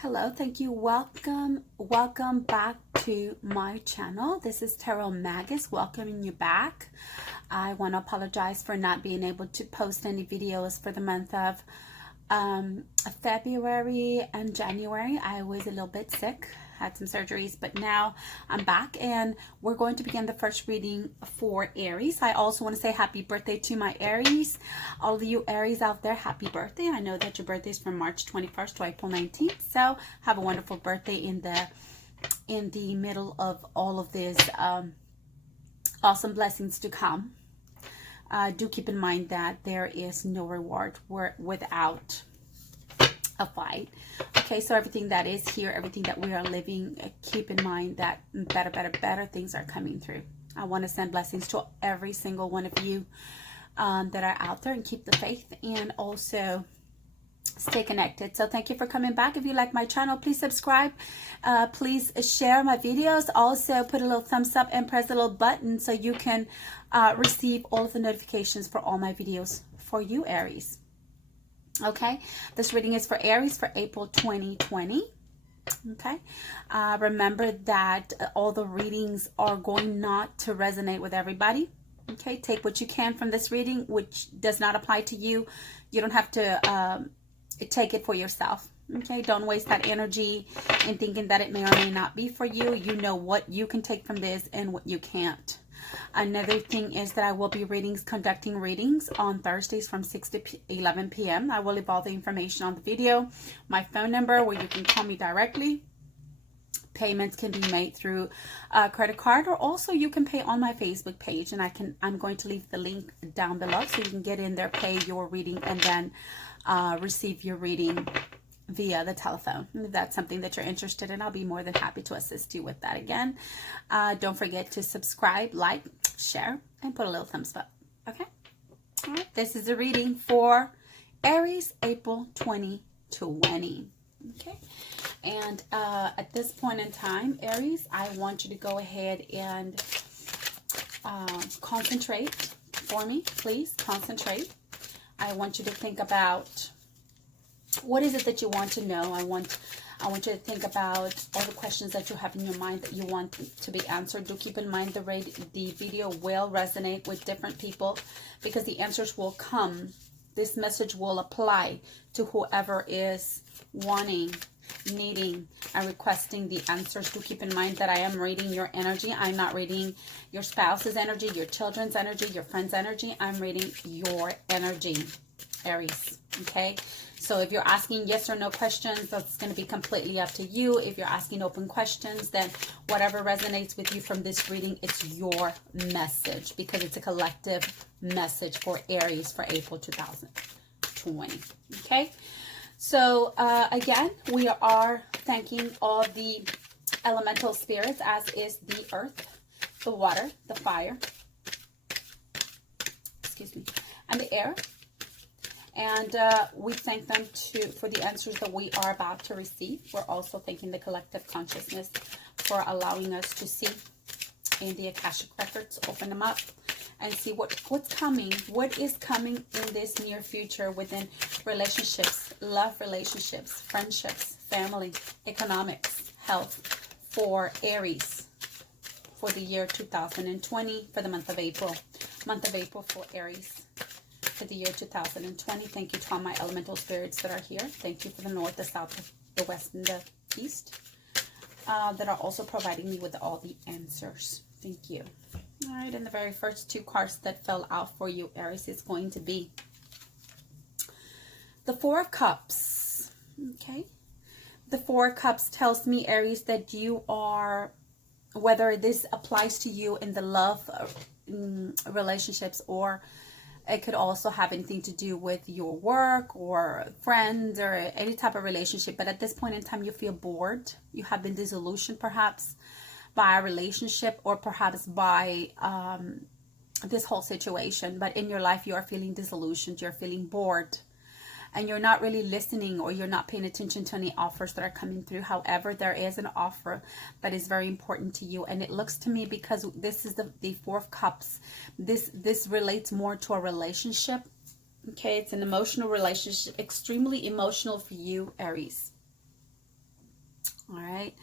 Hello, thank you. Welcome back to my channel. This is Tarot Magus welcoming you back. I want to apologize for not being able to post any videos for the month of February and January. I was a little bit sick, had some surgeries, but now I'm back and we're going to begin the first reading for Aries. I also want to say happy birthday to my Aries. All of you Aries out there, happy birthday. I know that your birthday is from March 21st to April 19th, so have a wonderful birthday in the middle of all of these awesome blessings to come. Do keep in mind that there is no reward without a fight. Okay, so everything that is here, everything that we are living, keep in mind that better things are coming through. I want to send blessings to every single one of you that are out there, and keep the faith and also stay connected. So thank you for coming back. If you like my channel, please subscribe. Please share my videos. Also put a little thumbs up and press the little button so you can receive all of the notifications for all my videos for you Aries. Okay, this reading is for Aries for April 2020. Okay, remember that all the readings are going not to resonate with everybody. Okay, take what you can from this reading, which does not apply to you. You don't have to take it for yourself. Okay, don't waste that energy in thinking that it may or may not be for you. You know what you can take from this and what you can't. Another thing is that I will be conducting readings on Thursdays from 6 to 11 p.m. I will leave all the information on the video. My phone number where you can call me directly. Payments can be made through a credit card, or also you can pay on my Facebook page, and I'm going to leave the link down below so you can get in there, pay your reading, and then receive your reading via the telephone. If that's something that you're interested in, I'll be more than happy to assist you with that. Again, don't forget to subscribe, like, share, and put a little thumbs up. Okay, all right, this is a reading for Aries, April 2020. Okay, and at this point in time, Aries, I want you to go ahead and concentrate for me. Please concentrate. I want you to think about what is it that you want to know. I want you to think about all the questions that you have in your mind that you want to be answered. Do keep in mind the video will resonate with different people, because the answers will come. This message will apply to whoever is wanting, needing, and requesting the answers. Do keep in mind that I am reading your energy. I'm not reading your spouse's energy, your children's energy, your friend's energy. I'm reading your energy, Aries. Okay, so if you're asking yes or no questions, that's going to be completely up to you. If you're asking open questions, then whatever resonates with you from this reading, it's your message, because it's a collective message for Aries for April 2020. Okay, so again, we are thanking all the elemental spirits, as is the earth, the water, the fire, excuse me, and the air. And we thank them for the answers that we are about to receive. We're also thanking the collective consciousness for allowing us to see in the Cashapp records, open them up, and see what's coming. What is coming in this near future within relationships, love relationships, friendships, family, economics, health for Aries for the year 2020, for the month of April. Month of April for Aries for the year 2020. Thank you to all my elemental spirits that are here. Thank you for the north, the south, the west, and the east that are also providing me with all the answers. Thank you. All right, and the very first two cards that fell out for you, Aries, is going to be the Four of Cups. Okay, the Four of Cups tells me, Aries, that you are, whether this applies to you in the love relationships, or it could also have anything to do with your work or friends or any type of relationship. But at this point in time, you feel bored. You have been disillusioned perhaps by a relationship, or perhaps by this whole situation. But in your life, you are feeling disillusioned. You're feeling bored. And you're not really listening, or you're not paying attention to any offers that are coming through. However, there is an offer that is very important to you. And it looks to me, because this is the Four of Cups, this relates more to a relationship. Okay, it's an emotional relationship, extremely emotional for you, Aries. All right.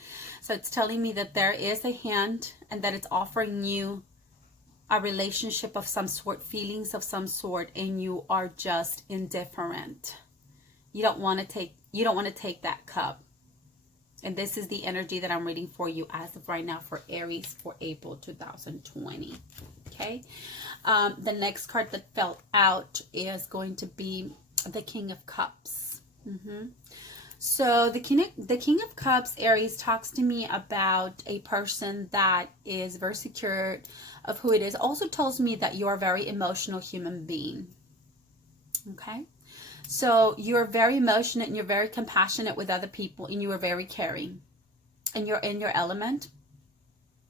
So it's telling me that there is a hand and that it's offering you a relationship of some sort, feelings of some sort, and you are just indifferent. You don't want to take that cup. And this is the energy that I'm reading for you as of right now for Aries for April 2020. Okay. The next card that fell out is going to be the King of Cups. So the King of Cups, Aries, talks to me about a person that is very secure of who it is. Also tells me that you are a very emotional human being. Okay. So you're very emotional and you're very compassionate with other people, and you are very caring, and you're in your element,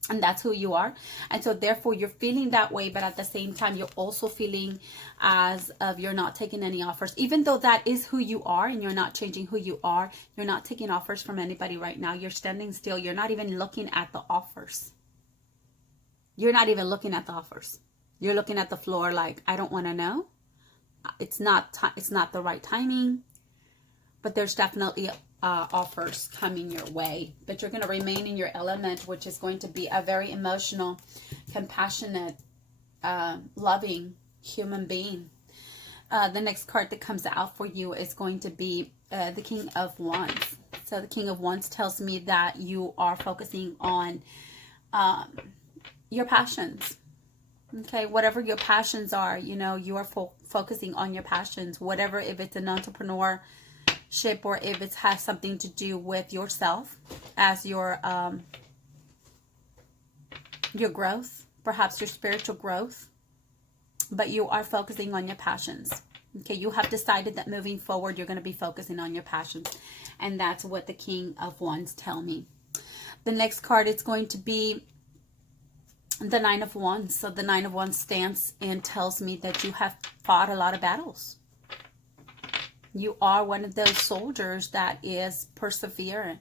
and that's who you are. And so therefore you're feeling that way, but at the same time you're also feeling as of you're not taking any offers, even though that is who you are and you're not changing who you are. You're not taking offers from anybody right now. You're standing still. You're not even looking at the offers. You're not even looking at the offers. You're looking at the floor like, I don't want to know. It's not the right timing, but there's definitely offers coming your way. But you're going to remain in your element, which is going to be a very emotional, compassionate, loving human being. The next card that comes out for you is going to be the King of Wands. So the King of Wands tells me that you are focusing on your passions. Okay, whatever your passions are, you know, you are focusing on your passions. Whatever, if it's an entrepreneurship or if it has something to do with yourself as your growth, perhaps your spiritual growth, but you are focusing on your passions. Okay, you have decided that moving forward, you're going to be focusing on your passions. And that's what the King of Wands tell me. The next card is going to be the Nine of Wands. So the Nine of Wands stands and tells me that you have fought a lot of battles. You are one of those soldiers that is persevering,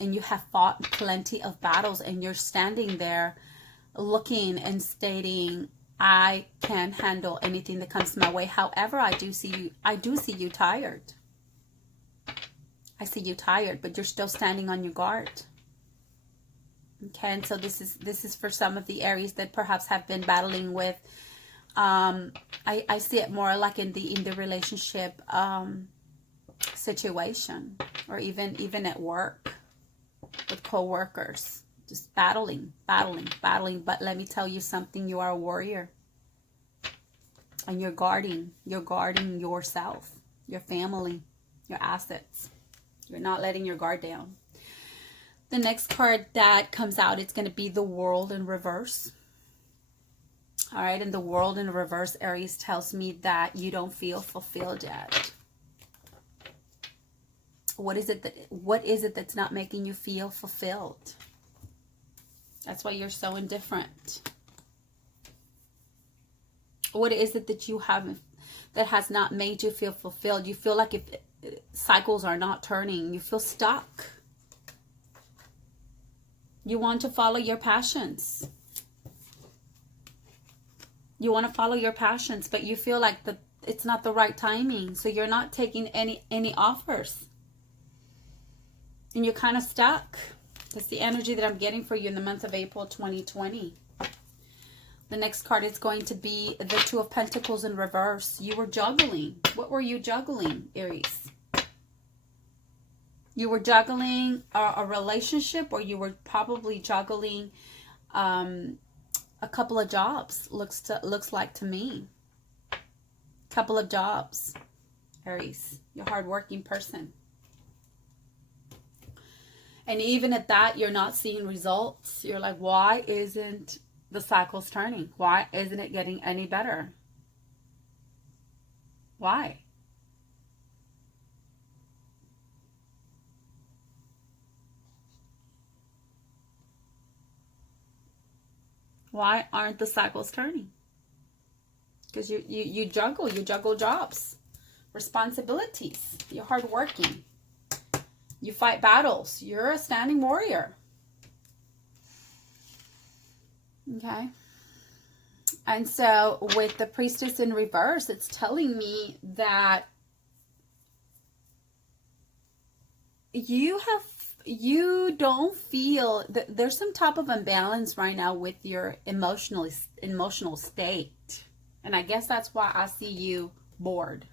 and you have fought plenty of battles, and you're standing there looking and stating, I can handle anything that comes my way. However, I do see you tired. I see you tired, but you're still standing on your guard. Okay, and so this is for some of the Aries that perhaps have been battling with I see it more like in the relationship situation, or even at work with co-workers, just battling. But let me tell you something, you are a warrior, and you're guarding yourself, your family, your assets. You're not letting your guard down. The next card that comes out, it's going to be the World in reverse. All right, and the World in reverse, Aries, tells me that you don't feel fulfilled yet. What is it that's not making you feel fulfilled? That's why you're so indifferent. What is it that you haven't, that has not made you feel fulfilled? You feel like if cycles are not turning, you feel stuck. You want to follow your passions. You want to follow your passions, but you feel like it's not the right timing. So you're not taking any offers. And you're kind of stuck. That's the energy that I'm getting for you in the month of April 2020. The next card is going to be the Two of Pentacles in reverse. You were juggling. What were you juggling, Aries? You were juggling a relationship, or you were probably juggling a couple of jobs. Looks like to me. Couple of jobs, Aries. You're a hardworking person. And even at that, you're not seeing results. You're like, why isn't the cycles turning? Why isn't it getting any better? Why? Why aren't the cycles turning? Because you juggle jobs, responsibilities. You're hardworking. You fight battles. You're a standing warrior. Okay. And so with the Priestess in reverse, it's telling me that you don't feel that there's some type of imbalance right now with your emotional state. And I guess that's why I see you bored.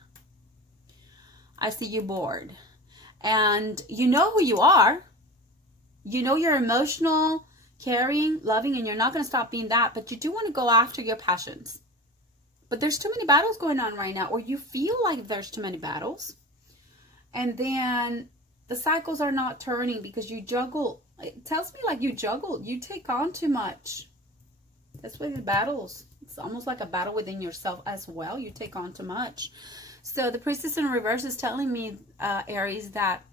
I see you bored. And you know who you are. You know you're emotional, caring, loving, and you're not going to stop being that. But you do want to go after your passions. But there's too many battles going on right now, or you feel like there's too many battles. And then the cycles are not turning because you juggle. It tells me like you juggle. You take on too much. That's why the battles. It's almost like a battle within yourself as well. You take on too much. So the Priestess in reverse is telling me, Aries, that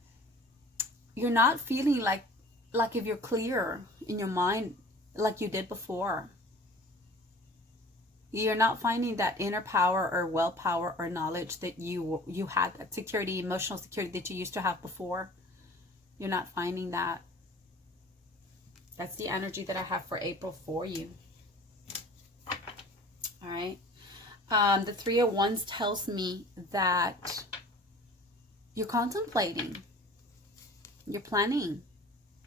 you're not feeling like if you're clear in your mind like you did before. You're not finding that inner power or willpower or knowledge that you had, that security, emotional security that you used to have before. You're not finding that. That's the energy that I have for April for you. All right. The Three of Wands tells me that you're contemplating. You're planning.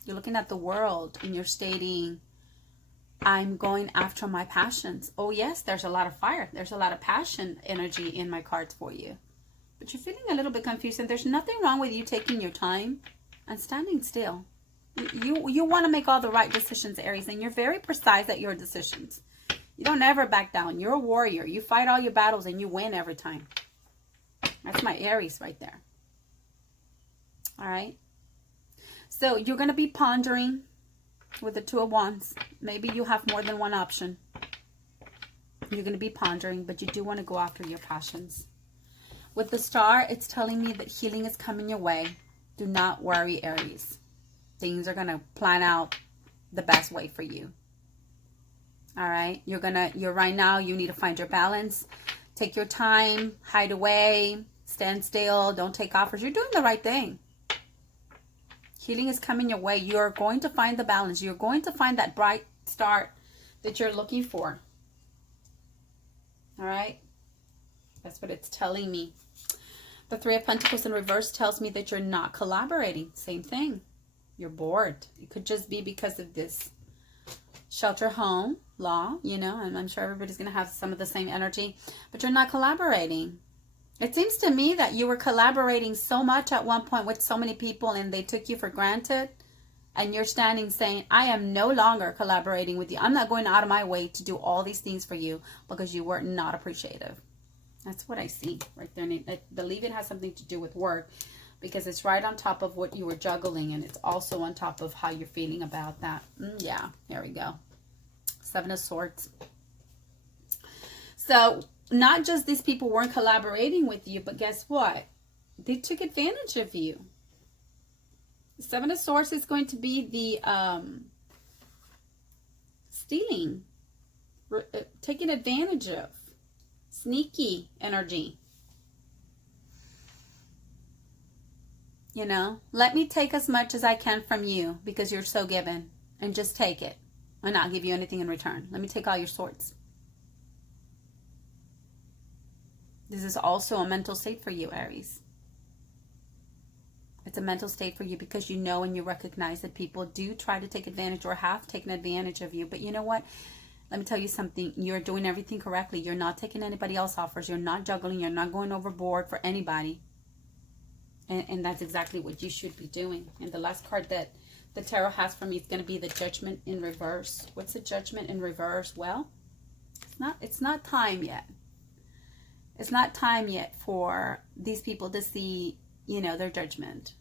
You're looking at the world and you're stating, I'm going after my passions. Oh yes, there's a lot of fire. There's a lot of passion energy in my cards for you. But you're feeling a little bit confused, and there's nothing wrong with you taking your time and standing still. You want to make all the right decisions, Aries, and you're very precise at your decisions. You don't ever back down. You're a warrior. You fight all your battles and you win every time. That's my Aries right there. All right. So you're going to be pondering with the Two of Wands. Maybe you have more than one option. You're going to be pondering, but you do want to go after your passions. With the Star, it's telling me that healing is coming your way. Do not worry, Aries. Things are going to plan out the best way for you. All right. You're right now, you need to find your balance. Take your time, hide away, stand still, don't take offers. You're doing the right thing. Healing is coming your way. You're going to find the balance. You're going to find that bright start that you're looking for. All right. That's what it's telling me. The Three of Pentacles in reverse tells me that you're not collaborating. Same thing. You're bored. It could just be because of this shelter home law, you know, and I'm sure everybody's going to have some of the same energy, but you're not collaborating. It seems to me that you were collaborating so much at one point with so many people and they took you for granted, and you're standing saying, I am no longer collaborating with you. I'm not going out of my way to do all these things for you because you were not appreciative. That's what I see right there. And I believe it has something to do with work because it's right on top of what you were juggling, and it's also on top of how you're feeling about that. Yeah, here we go. Seven of Swords. So not just these people weren't collaborating with you, but guess what? They took advantage of you. Seven of Swords is going to be the stealing, taking advantage of, sneaky energy. You know, let me take as much as I can from you because you're so given, and just take it and not give you anything in return. Let me take all your swords. This is also a mental state for you, Aries. It's a mental state for you because you know and you recognize that people do try to take advantage or have taken advantage of you. But you know what? Let me tell you something. You're doing everything correctly. You're not taking anybody else's offers. You're not juggling. You're not going overboard for anybody. And that's exactly what you should be doing. And the last card that the tarot has for me is going to be the Judgment in reverse. What's the Judgment in reverse? Well, it's not time yet. It's not time yet for these people to see, you know, their judgment.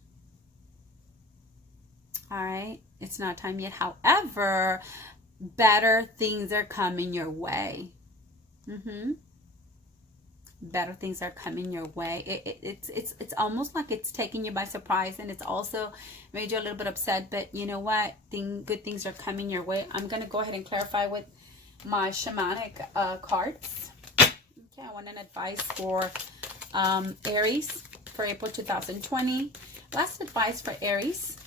All right. It's not time yet. However, better things are coming your way. Better things are coming your way. It's almost like it's taking you by surprise, and it's also made you a little bit upset, but you know what? Good things are coming your way. I'm going to go ahead and clarify with my shamanic cards. Okay, I want an advice for Aries for April 2020. Last advice for Aries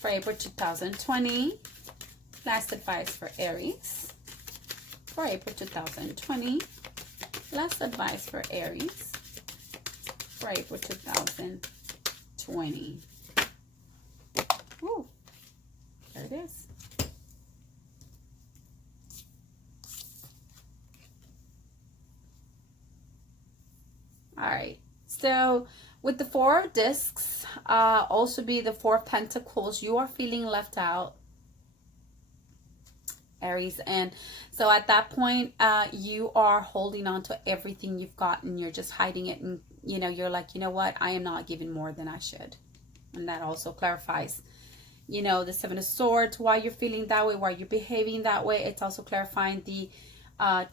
for April 2020. Last advice for Aries for April 2020. Last advice for Aries for April 2020. it is. All right. So with the Four of Discs, also be the Four of Pentacles, you are feeling left out, Aries. And so at that point, you are holding on to everything you've gotten. You're just hiding it. And, you know, you're like, you know what? I am not giving more than I should. And that also clarifies, you know, the Seven of Swords, why you're feeling that way, why you're behaving that way. It's also clarifying the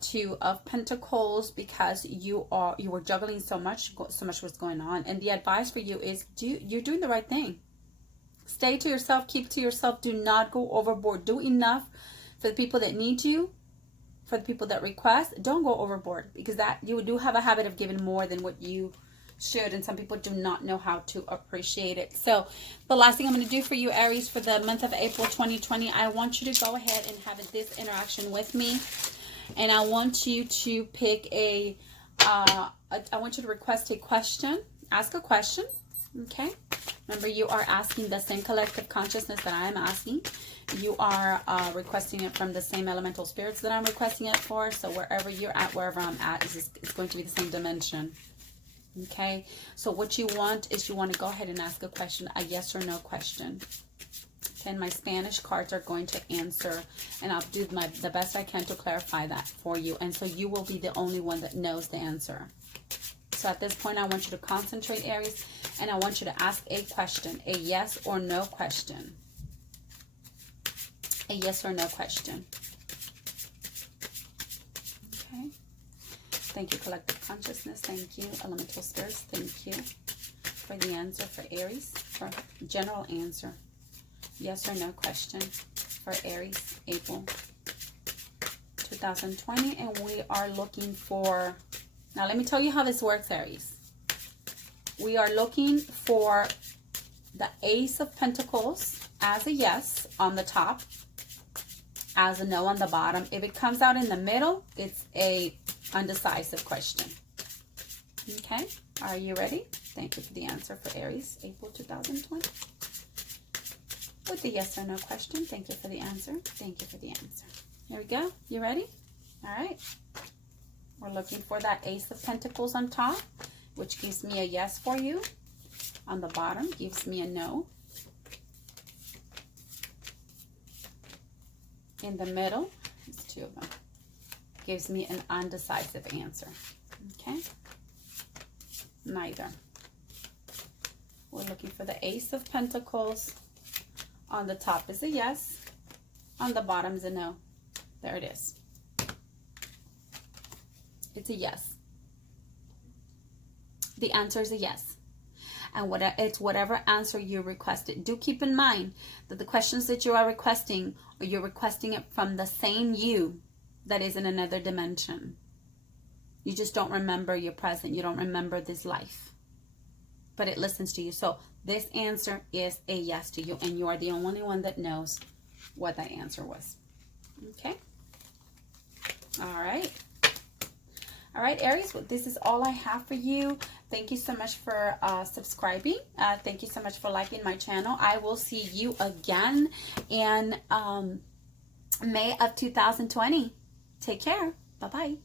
Two of Pentacles, because you were juggling so much was going on. And the advice for you is you're doing the right thing. Stay to yourself, keep to yourself. Do not go overboard. Do enough for the people that need you, for the people that request. Don't go overboard, because that you do have a habit of giving more than what you should, and some people do not know how to appreciate it. So the last thing I'm going to do for you, Aries, for the month of April 2020, I want you to go ahead and have this interaction with me, and I want you to pick I want you to request a question. Ask a question. Okay, remember, you are asking the same collective consciousness that I am asking. You are requesting it from the same elemental spirits that I'm requesting it for. So wherever you're at, wherever I'm at, it's going to be the same dimension. Okay, so what you want is, you want to go ahead and ask a question, a yes or no question. Okay, and my Spanish cards are going to answer, and I'll do the best I can to clarify that for you. And so you will be the only one that knows the answer. So at this point, I want you to concentrate, Aries, and I want you to ask a question, a yes or no question. A yes or no question. Okay. Thank you, collective consciousness. Thank you, elemental spirits. Thank you for the answer for Aries, for general answer. Yes or no question for Aries, April 2020. And we are looking for, now let me tell you how this works, Aries. We are looking for the Ace of Pentacles as a yes on the top, as a no on the bottom. If it comes out in the middle, it's a undecisive question. Okay, are you ready? Thank you for the answer for Aries, April 2020. With the yes or no question, thank you for the answer. Thank you for the answer. Here we go. You ready? All right. We're looking for that Ace of Pentacles on top, which gives me a yes for you. On the bottom gives me a no. In the middle, there's two of them, gives me an undecisive answer. Okay? Neither. We're looking for the Ace of Pentacles. On the top is a yes. On the bottom is a no. There it is. It's a yes. The answer is a yes. And it's whatever answer you requested. Do keep in mind that the questions that you are requesting, or you're requesting it from the same you that is in another dimension. You just don't remember your present. You don't remember this life. But it listens to you. So this answer is a yes to you. And you are the only one that knows what that answer was. Okay? All right. All right, Aries, well, this is all I have for you. Thank you so much for subscribing. Thank you so much for liking my channel. I will see you again in May of 2020. Take care. Bye-bye.